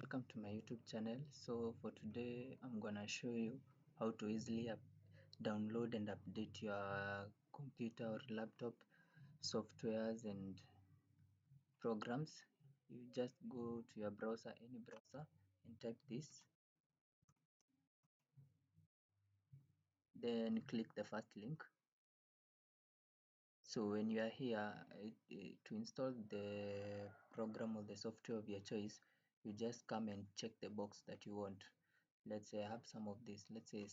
welcome to my YouTube channel. So for today I'm gonna show you how to easily download and update your computer or laptop softwares and programs. You just go to your browser, any browser, and type this, then click the first link. So when you are here to install the program or the software of your choice, you just come and check the box that you want. Let's say I have some of this. Let's say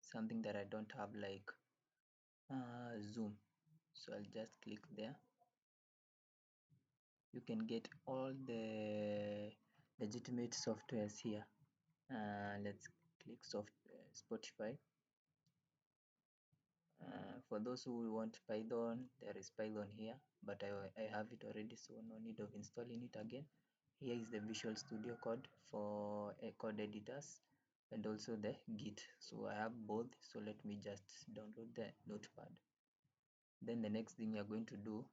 something that I don't have, like Zoom. So I'll just click there. You can get all the legitimate softwares here. Let's click Spotify. For those who want Python, there is Python here, but I have it already, so no need of installing it again. Here is the Visual Studio Code for code editors and also the Git. So I have both, so let me just download the notepad. Then the next thing you're going to do,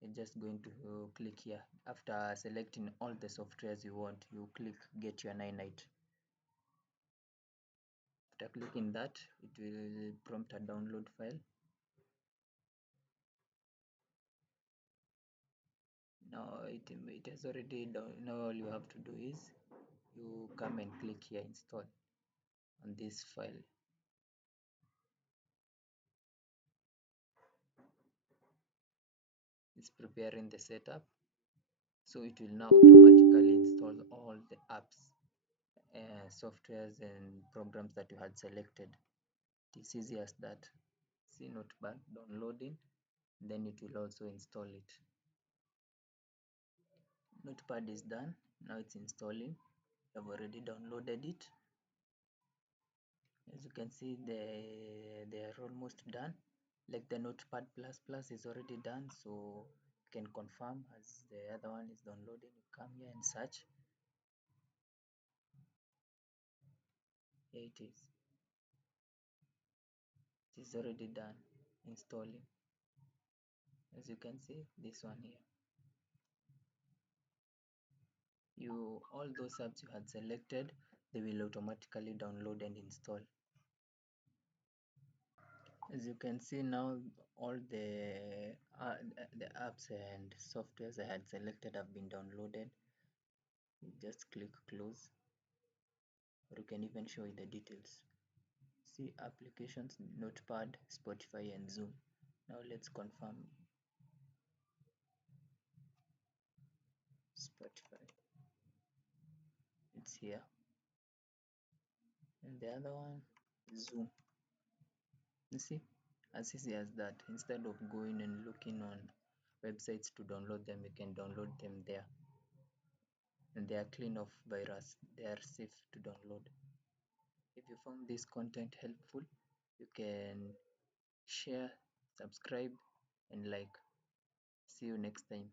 you're just going to click here. After selecting all the softwares you want, you click get your ninite. After clicking that, it will prompt a download file. Now it has already done. Now all you have to do is you come and click here install on this file. It's preparing the setup, so it will now automatically install all the apps, softwares and programs that you had selected. It's easy as that. See notepad downloading, then it will also install it. Notepad is done. Now it's installing. I've already downloaded it. As you can see, they are almost done. Like the notepad plus plus is already done, so you can confirm as the other one is downloading. You come here and search. Here it is. It is already done installing. As you can see, this one here. All those apps you had selected, they will automatically download and install. As you can see now, all the apps and softwares I had selected have been downloaded. You just click close, or you can even show you the details. See applications, notepad, Spotify and Zoom. Now let's confirm Spotify. It's here. And the other one, Zoom. You see, as easy as that. Instead of going and looking on websites to download them, you can download them there. And they are clean of virus. They are safe to download. If you found this content helpful, you can share, subscribe and like. See you next time.